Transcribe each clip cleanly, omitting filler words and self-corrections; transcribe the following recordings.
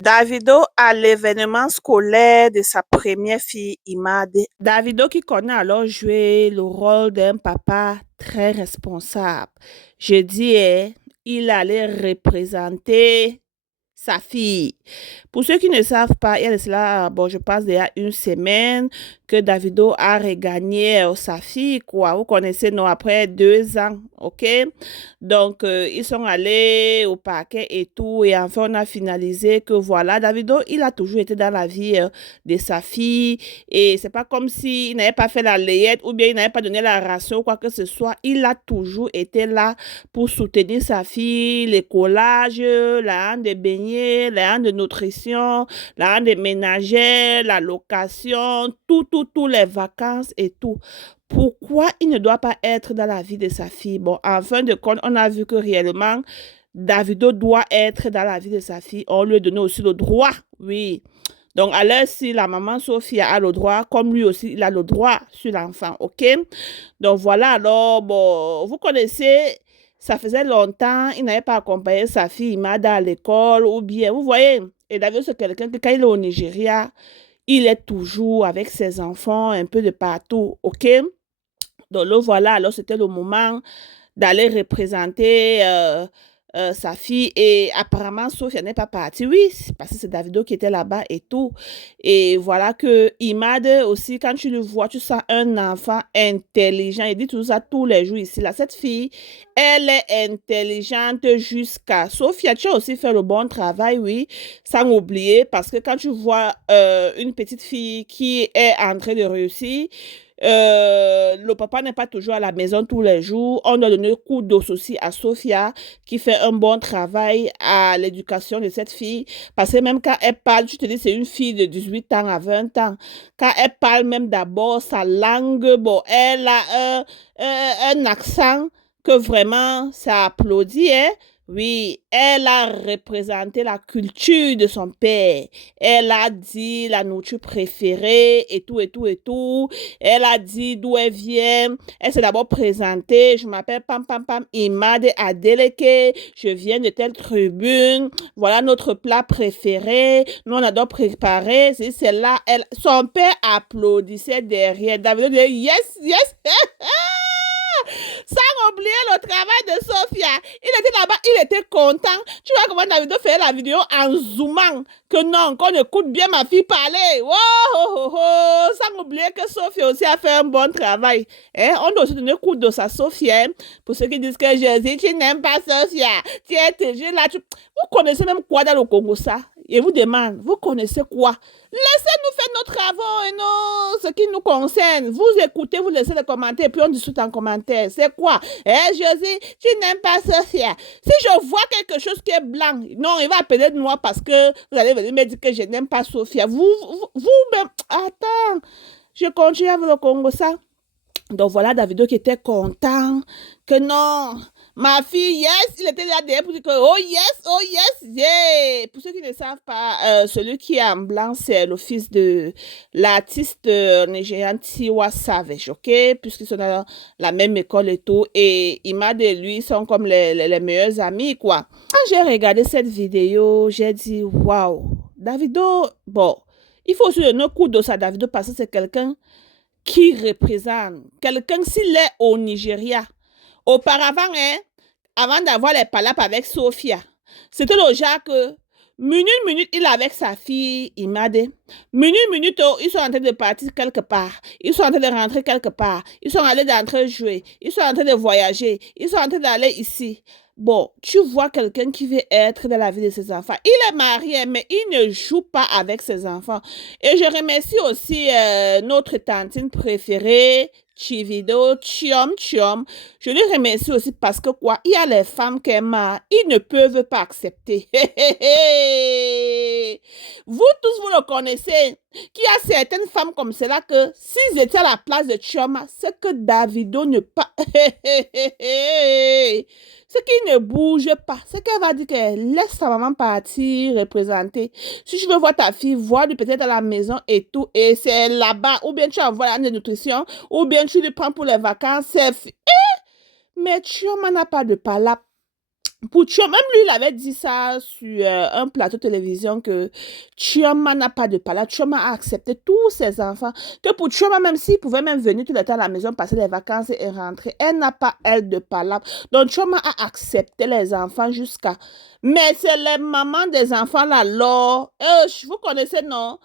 Davido à l'événement scolaire de sa première fille, Imade. Davido qui connaît alors jouer le rôle d'un papa très responsable. Je dis, il allait représenter sa fille. Pour ceux qui ne savent pas, il y a de cela, bon, je pense déjà une semaine que Davido a regagné sa fille, quoi. Vous connaissez, non, après 2 ans, ok? Donc, ils sont allés au parquet et tout, et enfin, on a finalisé que voilà, Davido, il a toujours été dans la vie de sa fille, et c'est pas comme s'il n'avait pas fait la layette ou bien il n'avait pas donné la ration ou quoi que ce soit. Il a toujours été là pour soutenir sa fille, les collages, la rente de beignets, la rente de nutrition, la rente de ménagères, la location, tout, les vacances et tout. Pourquoi il ne doit pas être dans la vie de sa fille? Bon, en fin de compte, on a vu que réellement, Davido doit être dans la vie de sa fille. On lui a donné aussi le droit, oui. Donc, alors, si la maman Sophia a le droit, comme lui aussi, il a le droit sur l'enfant, OK? Donc, voilà, alors, bon, vous connaissez, ça faisait longtemps, il n'avait pas accompagné sa fille Imada à l'école, ou bien, vous voyez, et Davido, c'est quelqu'un que quand il est au Nigeria, il est toujours avec ses enfants un peu de partout, OK? Donc, le voilà, alors c'était le moment d'aller représenter sa fille. Et apparemment, Sophia n'est pas partie. Oui, parce que c'est Davido qui était là-bas et tout. Et voilà que Imad aussi, quand tu le vois, tu sens un enfant intelligent. Il dit tout ça tous les jours ici. Là, cette fille, elle est intelligente jusqu'à... Sophia, tu as aussi fait le bon travail, oui, sans oublier, parce que quand tu vois une petite fille qui est en train de réussir, le papa n'est pas toujours à la maison tous les jours. On doit donner coup d'os aussi à Sophia qui fait un bon travail à l'éducation de cette fille. Parce que même quand elle parle, tu te dis c'est une fille de 18 ans à 20 ans. Quand elle parle même d'abord sa langue, bon, elle a un accent que vraiment ça applaudit, hein? Oui, elle a représenté la culture de son père. Elle a dit la nourriture préférée et tout, et tout, et tout. Elle a dit d'où elle vient. Elle s'est d'abord présentée. Je m'appelle Pam Pam Pam Imade Adeleke. Je viens de telle tribune. Voilà notre plat préféré. Nous, on adore préparer. C'est celle-là. Son père applaudissait derrière. David dit yes, yes. Sans oublier le travail de Sophia. Il était là-bas, il était content. Tu vois comment Davido fait la vidéo en zoomant. Que non, qu'on écoute bien ma fille parler. Oh, oh, oh, oh. Sans oublier que Sophia aussi a fait un bon travail. Hein? On doit aussi donner coup de sa Sophia. Hein? Pour ceux qui disent que je dis, tu n'aimes pas Sophia. Tu es là. Vous connaissez même quoi dans le Congo ça? Et vous demande, vous connaissez quoi? Laissez-nous faire nos travaux et ce qui nous concerne. Vous écoutez, vous laissez les commentaires, puis on discute en commentaire. C'est quoi? Josie, tu n'aimes pas Sophia. Si je vois quelque chose qui est blanc, non, il va appeler noir parce que vous allez venir me dire que je n'aime pas Sophia. Vous-même, attends, je continue avec le Congo, ça. Donc voilà, Davido qui était content que non, ma fille, yes, il était là derrière pour dire que oh yes, yeah. Pour ceux qui ne savent pas, celui qui est en blanc, c'est le fils de l'artiste nigérian Tiwa Savage, ok? Puisqu'ils sont dans la même école et tout. Et Imad et lui sont comme les meilleurs amis, quoi. Quand j'ai regardé cette vidéo, j'ai dit, waouh, Davido, bon, il faut aussi donner un coup d'os à Davido parce que c'est quelqu'un qui représente quelqu'un s'il est au Nigeria. Auparavant, hein, avant d'avoir les palapes avec Sophia, c'était le genre que minute, il est avec sa fille Imade. Minute, oh, ils sont en train de partir quelque part. Ils sont en train de rentrer quelque part. Ils sont allés en train de jouer. Ils sont en train de voyager. Ils sont en train d'aller ici. Bon, tu vois quelqu'un qui veut être dans la vie de ses enfants. Il est marié, mais il ne joue pas avec ses enfants. Et je remercie aussi notre tantine préférée, Chivido, Chiom Chiom. Je lui remercie aussi parce que quoi, il y a les femmes qui aiment, ils ne peuvent pas accepter. Vous tous, vous le connaissez, qu'il y a certaines femmes comme cela que s'ils étaient à la place de Chioma, c'est que Davido ne pas... c'est qu'il ne bouge pas. C'est qu'elle va dire qu'elle laisse sa maman partir, représenter. Si tu veux voir ta fille, vois-lui peut-être à la maison et tout, et c'est là-bas, ou bien tu envoies la nutrition, ou bien tu le prends pour les vacances, mais Chioma n'a pas de palap. Pour Chioma, même lui, il avait dit ça sur un plateau de télévision que Chioma n'a pas de palabre. Chioma a accepté tous ses enfants. Que pour Chioma, même s'il pouvait même venir tout le temps à la maison, passer les vacances et rentrer, elle n'a pas, elle, de palabre. Donc, Chioma a accepté les enfants jusqu'à... Mais c'est les mamans des enfants là, alors, vous connaissez, non?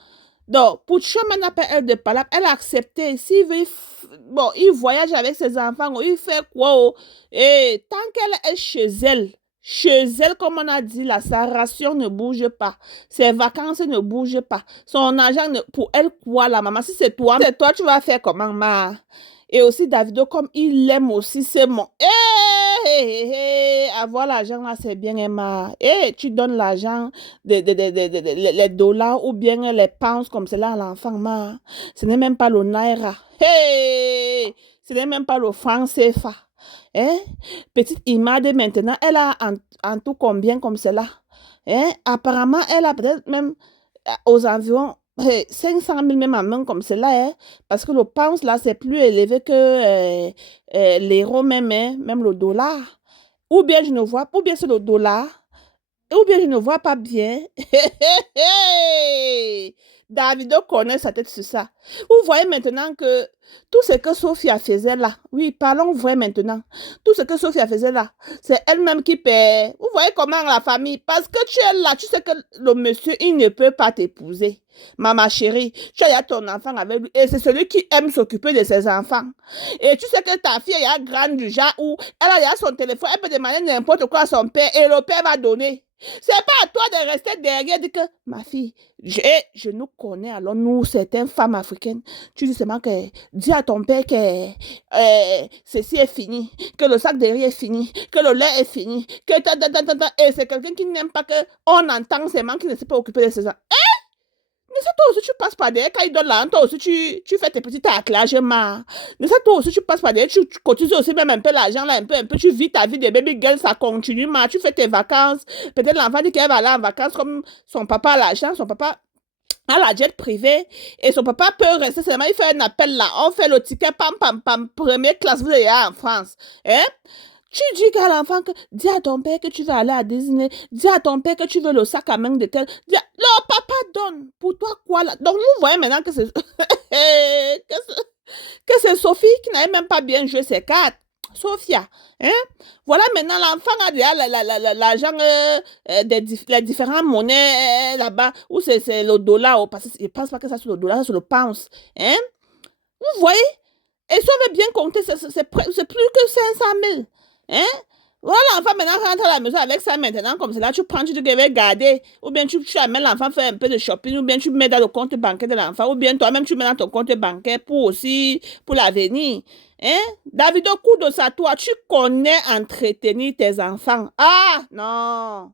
Donc, pour Chioma n'a pas elle de palabre, elle a accepté. S'il veut, bon, il voyage avec ses enfants, oh, il fait quoi? Oh? Et tant qu'elle est chez elle, comme on a dit là, sa ration ne bouge pas. Ses vacances ne bougent pas. Son argent, pour elle, quoi, la maman? Si c'est toi, tu vas faire comment, ma? Et aussi, Davido, comme il l'aime aussi, c'est mon. Avoir l'argent là, c'est bien, Emma. Tu donnes l'argent, les dollars ou bien les pounds comme cela à l'enfant, ma. Ce n'est même pas le naira. Ce n'est même pas le franc CFA. Hein? Petite Imade maintenant, elle a en tout combien comme cela? Hein? Apparemment, elle a peut-être même aux environs 500 000 même en main comme cela, hein? Parce que le pound là, c'est plus élevé que l'euro même, hein? Même le dollar. Ou bien je ne vois, ou bien c'est le dollar, ou bien je ne vois pas bien. Davido connaît sa tête sur ça. Vous voyez maintenant que tout ce que Sophia faisait là, oui, parlons vrai maintenant. Tout ce que Sophia faisait là, c'est elle-même qui paie. Vous voyez comment la famille, parce que tu es là, tu sais que le monsieur, il ne peut pas t'épouser. Maman chérie, tu as ton enfant avec lui et c'est celui qui aime s'occuper de ses enfants. Et tu sais que ta fille est grande du genre où elle a son téléphone, elle peut demander n'importe quoi à son père et le père va donner. C'est pas à toi de rester derrière et dire que ma fille, je nous connais alors nous, certaines femmes africaines, tu dis seulement que dis à ton père que ceci est fini, que le sac de riz est fini, que le lait est fini, que et c'est quelqu'un qui n'aime pas qu'on entend seulement qui ne sait pas occuper de ses enfants. Mais ça, toi aussi, tu passes par derrière. Quand il donne l'argent, toi aussi, tu fais tes petits taclages, ma. Mais ça, toi aussi, tu passes par derrière. Tu cotises aussi même un peu l'argent, là, un peu. Tu vis ta vie de baby girl, ça continue, ma. Tu fais tes vacances. Peut-être l'enfant dit qu'elle va aller en vacances comme son papa a l'argent, son papa a la jet privée. Et son papa peut rester seulement. Il fait un appel là. On fait le ticket, pam, pam, pam. Première classe, vous êtes en France. Hein? Tu dis à l'enfant que dis à ton père que tu vas aller à Disney, dis à ton père que tu veux le sac à main de tel. Le papa donne. Pour toi, quoi là? Donc, vous voyez maintenant que c'est que c'est Sophie qui n'avait même pas bien joué ses cartes. Sophia. Hein? Voilà, maintenant, l'enfant a déjà l'argent des les différentes monnaies là-bas, où c'est le dollar. Parce que je ne pense pas que ça soit le dollar, ça c'est le pound. Hein? Vous voyez? Et si on veut bien compter, c'est plus que 500 000. Hein? Voilà, l'enfant maintenant rentre à la maison avec ça maintenant, comme cela, tu prends, tu te veux garder, ou bien tu amènes l'enfant faire un peu de shopping, ou bien tu mets dans le compte bancaire de l'enfant, ou bien toi-même tu mets dans ton compte bancaire pour aussi, pour l'avenir. Hein? Davido, coup de ça, toi, tu connais entretenir tes enfants. Ah, non.